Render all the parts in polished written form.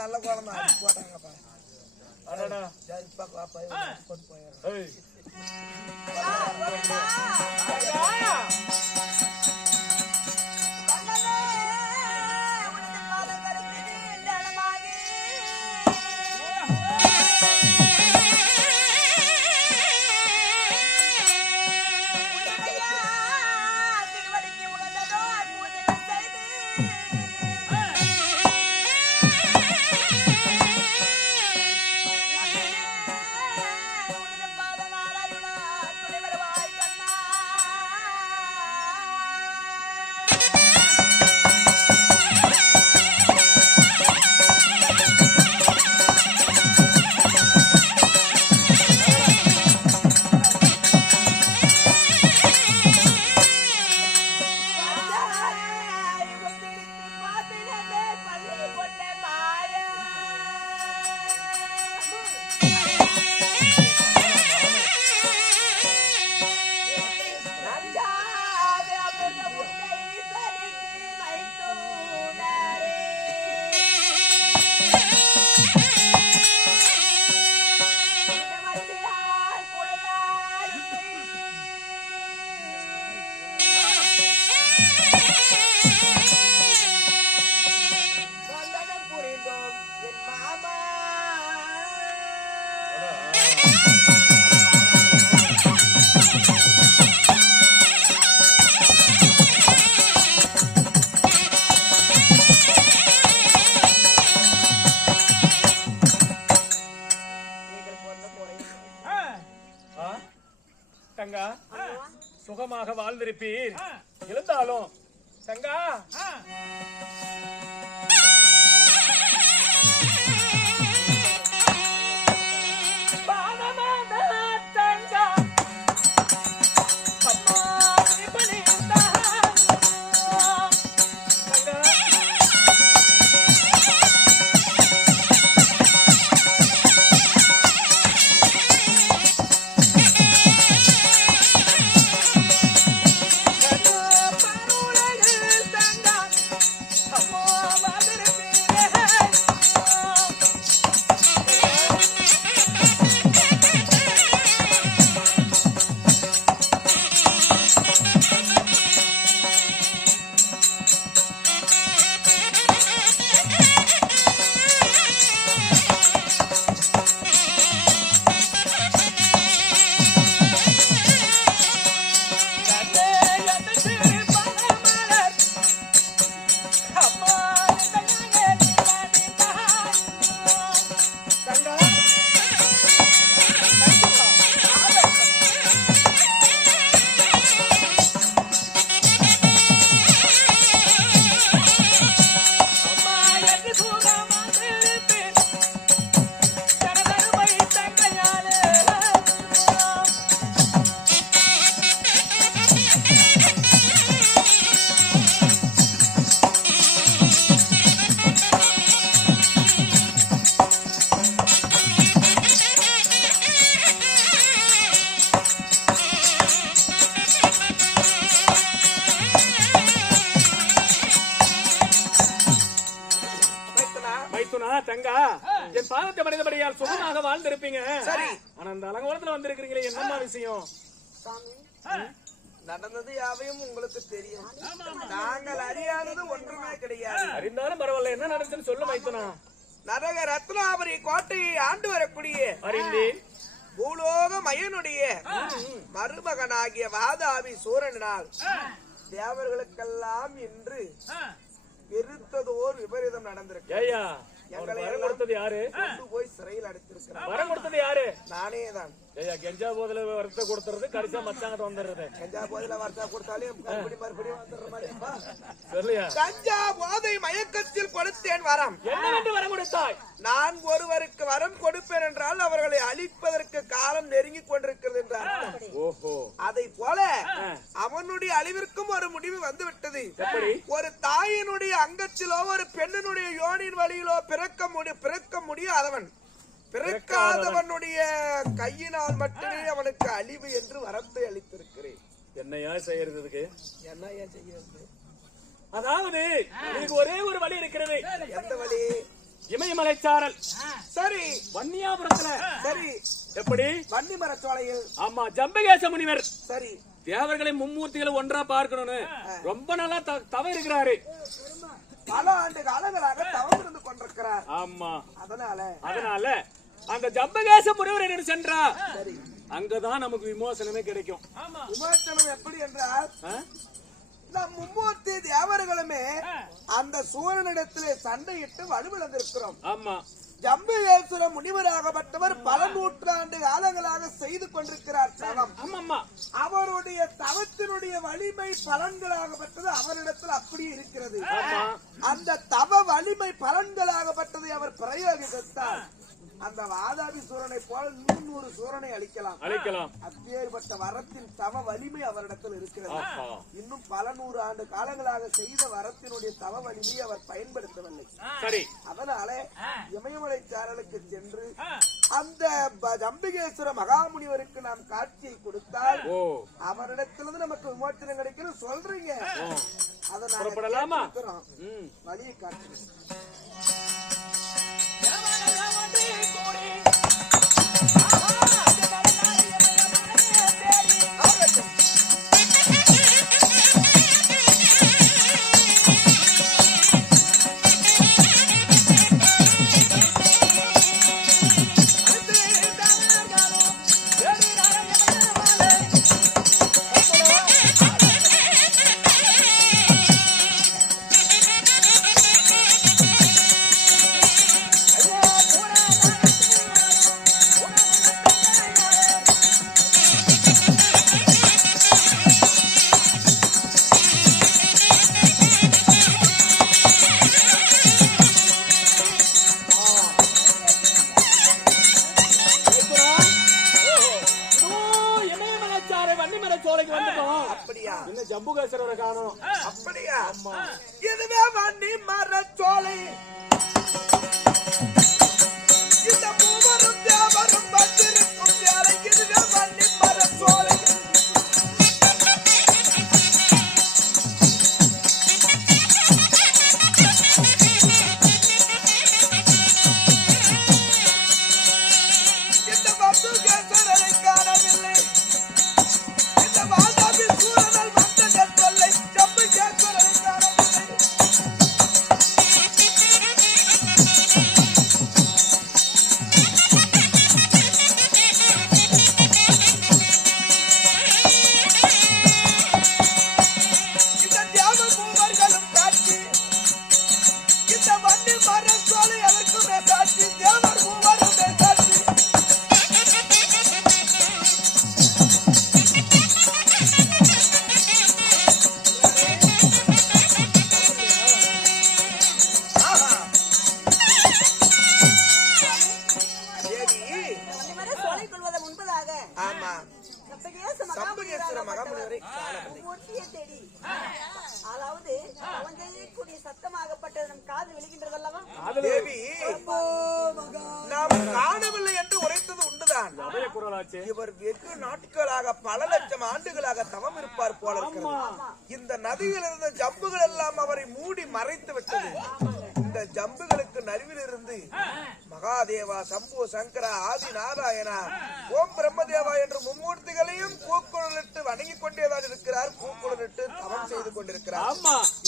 நல்ல குழந்தை போட்டாங்கப்பா. சரி பாப்பா கொண்டு போய் தங்கா சுகமாக வாழ்ந்திருப்பீர். இருந்தாலும் தங்கா தங்கா என் பாதத்தை மனிதபடியால் சுகமாக வாழ்ந்திருப்பீங்க. சரி, ஆனா அந்த அலங்கோலத்துல வந்திருக்கிறீங்களே என்னம்மா விஷயம்? நடந்தது யாவையும் உங்களுக்கு தெரியும். நாங்கள் அறியாதது ஒன்றுமே கிடையாது. அறிந்தாலும் பரவாயில்ல, என்ன நடந்துன்னு சொல்ல மைத்துனா. நரக ரத்னாபுரி கோட்டையை ஆண்டு வரக்கூடிய அறிந்தேன் பூலோக மயனுடைய மருமகனாகிய வாதாபி சூரனால் தேவர்களுக்கெல்லாம் இன்று பெருத்ததோர் விபரீதம் நடந்திருக்கு. எங்களை கொடுத்தது யாரு? போய் சிறையில் அடைத்திருக்கிறார். வரம் கொடுத்தது யாரு? நானே தான். கெஞ்சா போதுல வரத்தை கொடுத்துறது, கடைசியா மச்சாங்கிட்ட வந்துடுறது. கஞ்சா போதையில வரத்தை கொடுத்தாலும் மறுபடியும் வந்துடுற மாதிரி. கஞ்சா போதை மயக்கத்தில் கொடுத்தேன் வரம். என்னவென்று வரம் கொடுத்தாய்? நான் ஒருவருக்கு வரம் கொடுப்பேன் என்றால் அவர்களை அழிப்பதற்கு காலம் நெருங்கி கொண்டிருக்கிறது என்றார். ஓஹோ, அதை போல அவனுடைய அழிவிற்கும் ஒரு முடிவு வந்து விட்டது. ஒரு தாயினுடைய அங்கத்திலோ ஒரு பெண்ணினுடைய யோனின் வழியிலோ பிறக்க முடியாதவன், பிறக்காதவனுடைய கையினால் மட்டுமே அவனுக்கு அழிவு என்று வரத்தை அளித்திருக்கிறேன். என்னையா செய்யறதுக்கு? என்னையா செய்யறது? அதாவது இதுக்கு ஒரே ஒரு வழி இருக்கிறது. எந்த வழி? இமயமலை இமயமலை சாரல் சரி வன்னியாபுரத்துல சரி எப்படி வன்னி மரச்சோலையில் ஆமா ஜம்புகேச முனிவர் சரி தேவர்களை மும்மூர்த்திகளை ஒன்றா பார்க்கணும்னு ரொம்ப நாளா தவ இருக்கிறாரு. பல ஆண்டு காலங்களாக தவம் இருந்து கொண்டிருக்கிறார். ஆமா அதனால அந்த ஜம்புகேச முனிவர் என்ன சென்றா சரி அங்கதான் நமக்கு விமோசனமே கிடைக்கும். விமோசனம் எப்படி என்றால் நம் மும்மூர்த்தி தேவர்களுமே அந்த சூரனிடத்திலே சண்டையிட்டு வலுவிழந்திருக்கிறோம். ஆமா ஜம்புகேஸ்வர முனிவராகப்பட்டவர் பல நூற்றாண்டு காலங்களாக செய்து கொண்டிருக்கிறார் தவம். அவருடைய தவத்தினுடைய வலிமை பலன்களாகப்பட்டது அவரிடத்தில் அப்படியே இருக்கிறது. அந்த தவ வலிமை பலன்களாகப்பட்டதை அவர் பிரயோகித்தார். அந்த வாதாபி சூரனை போல 100 சூரனை அழிக்கலாம். அப்பேற்பட்ட வரத்தின் தவ வலிமை அவரிடத்தில் இருக்கிறது. இன்னும் பல 100 ஆண்டு காலங்களாக செய்த வரத்தினுடைய தவ வலிமையை அவர் பயன்படுத்தவில்லை. அதனால இமயமலை சாரலுக்கு சென்று அந்த ஜம்புகேஸ்வர மகாமுனிவருக்கு நாம் காட்சியை கொடுத்தால் அவரிடத்திலிருந்து நமக்கு விமோச்சனம் கிடைக்கும் சொல்றீங்க. அதனால வழியை காட்டுறேன். ஜம்புகேஸ்வரரை காணோம். அப்படியா? இதுவே வன்னி மரச்சோலை. இந்த மூவரும் தேவரும் வந்திருக்கும் வேலை. இதுவே வன்னி மரச்சோலை. இந்த ஜம்புகேஸ்வரரை காணவில்லை. இந்த வாதாபி சூரனால் காணவில்லை என்று உரைத்தது உண்டுதான். இவர் வெகு நாட்களாக பல லட்சம் ஆண்டுகளாக தவம் இருப்பார் போல இருக்கிறது. இந்த நதியில் இருந்த ஜம்புகள் எல்லாம் அவரை மூடி மறைத்து விட்டது. இந்த ஜம்புகளுக்கு நடுவில் இருந்து மகாதேவா, சம்பு, சங்கரா, ஆதி நாராயணா, ஓம் பிரம்மதேவா என்ற மும்மூர்த்திகளையும் பூக்குழலிட்டு வணங்கிக் கொண்டேதான் இருக்கிறார். பூக்குழலிட்டு தவம் செய்து கொண்டிருக்கிறார்.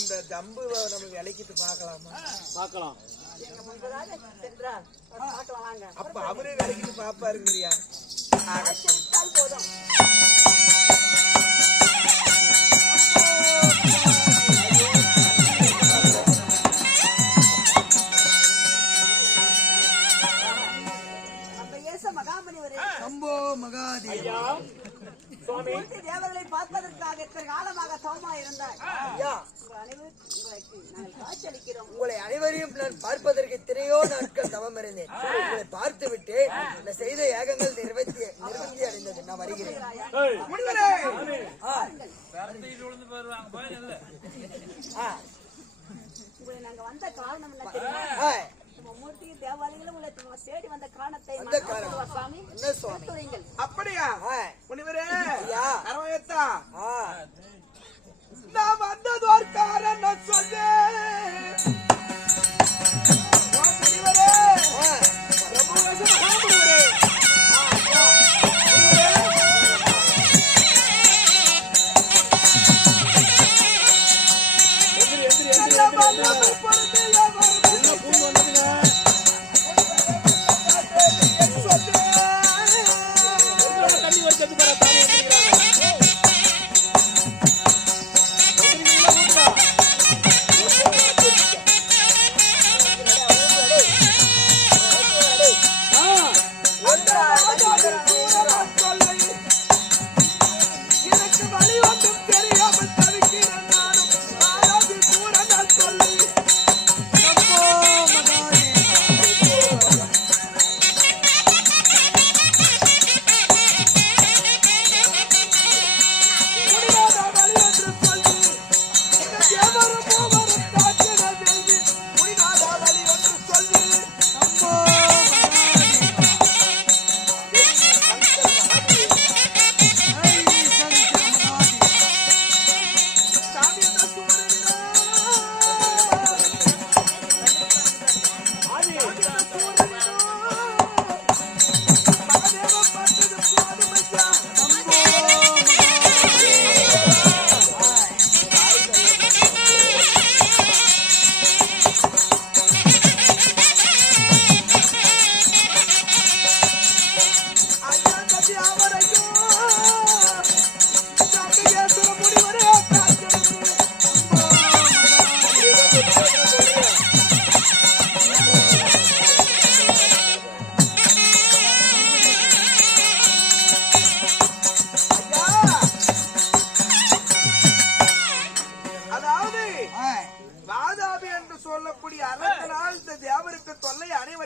இந்த ஜம்பு நம்ம விலைக்கிட்டு பார்க்கலாமா? பார்க்கலாம். அப்ப அவரே விலைக்கிட்டு பாப்பாருங்கிறியா? போதும். தேவர்களை பார்ப்பதற்காக எத்தனை காலமாக தவமா இருந்தார். உங்களை அனைவரையும் நான் பார்ப்பதற்கு எத்தனையோ நாட்கள் தவம் இருந்தேன். உங்களை பார்த்து விட்டு செய்த யாகங்கள் நிவர்த்தி அடைந்தது. நான் வருகிறேன். உங்களை நாங்க வந்த காரணம் என்ன தெரியுமா? மூர்த்தி தேவாலயங்களும் உங்களை தேடி வந்த காரணத்தை சுவாமி என்ன சுவாமி? அப்படியா முனிவரே? அரவயத்தா, நான் வந்ததோர் காரணம் சொல்ல முனிவரே.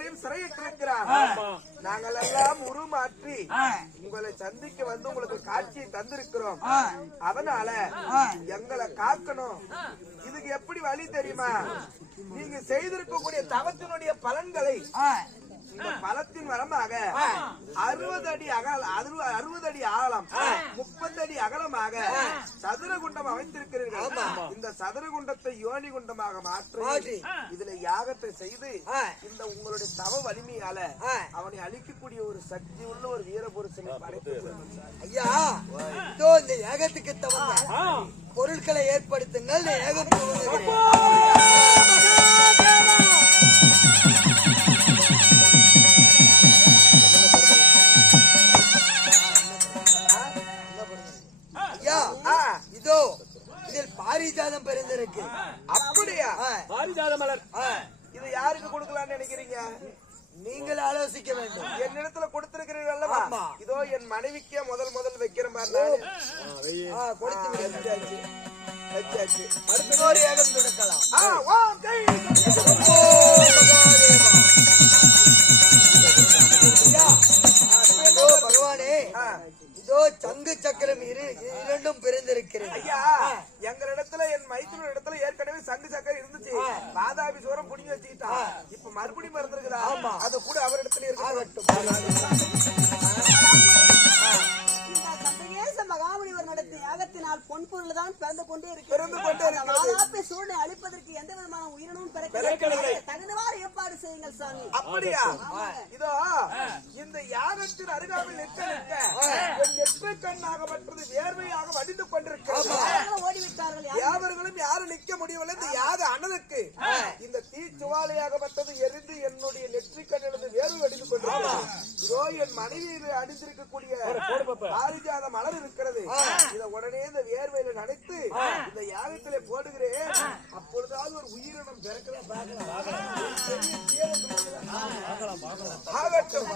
அனைவரையும் சிறையிட்டிருக்கிறார். நாங்கள் எல்லாம் உருமாற்றி உங்களை சந்திக்க வந்து உங்களுக்கு காட்சியை தந்திருக்கிறோம். அதனால எங்களை காக்கணும். இதுக்கு எப்படி வழி தெரியுமா? நீங்க செய்திருக்கக்கூடிய தவத்தினுடைய பலன்களை இந்த பலத்தின் வரமாக 60 அடி ஆழம் 30 அடி அகலமாக சதுரகுண்டம் அமைத்திருக்கிறீர்கள். இந்த சதுரகுண்டத்தை யோனி குண்டமாக மாற்றி இதுல யாகத்தை செய்து இந்த உங்களுடைய தவ வலிமையால அவனை அழிக்கக்கூடிய ஒரு சக்தி உள்ள ஒரு வீரபுருஷனை படைத்து ஐயா, இதோ இந்த யாகத்துக்கு தகுந்த பொருட்களை ஏற்படுத்துங்கள். யாகம் இதோ இதில் பாரிஜாதம் பிறந்திருக்கு. அப்படியா? பாரிஜாத மலர் இது யாருக்கு கொடுக்கலாம்னு நினைக்கிறீங்க? நீங்கள் ஆலோசிக்க வேண்டும். என்னிடத்துல கொடுத்திருக்கிறீர்கள் அல்லவா? இதோ என் மனைவிக்கே முதல் வைக்கிற மாதிரி கொடுத்து வச்சாச்சு. அடுத்த ஒரு யாகம் தொடக்கலாம். பகவானே, இதோ சங்கு சக்கரம் இரண்டும் பிறந்திருக்கிறது. ஐயா, எங்களிடத்துல என் மைத்திர இடத்துல ஏற்கனவே சங்கு சக்கரம் இருந்துச்சு. பாதாபி சோரம் புடிங்கி வச்சுக்கிட்டா. இப்ப மறுபடியும் மறந்துருக்குதா? அது கூட அவரிடத்துல இருக்கட்டும். மகாமுனிவர் நடத்திய யாகத்தினால் பொன் பொருள் தான் பிறந்து கொண்டே இருக்கிறது. சூழ்நிலை அழிப்பதற்கு எந்த விதமான உயிரினும் பிறக்கவில்லை. தகுந்தவாறு ஏற்பாடு செய்யுங்கள் சாமி. அப்படியா? இதோ இந்த யாகத்தின் அருகாமையில் நிற்க நெற்று கண்ணாகப்பட்டது வேர்வையாக வடிந்து கொண்டிருக்கிறது. ஓடிவிட்டார்கள். யாவர்களும் யாரும் நிற்க முடியவில்லை. இந்த யாக அனலுக்கு இந்த தீச்சுவாலையாகப்பட்டது எரிந்து என்னுடைய நெற்றி கண்ணிலிருந்து வேர்வை வடிந்து கொண்டிருக்கிறது. இதோ என் மனைவி அணிந்திருக்கக்கூடிய பாரிஜாத மலர் இருக்கிறது. இதை உடனே இந்த வேர்வையில நனைத்து இந்த யாகத்திலே போடுகிறேன். அப்பொழுதாவது ஒரு உயிரினம் பிறக்கலாம். ஆகட்டும்.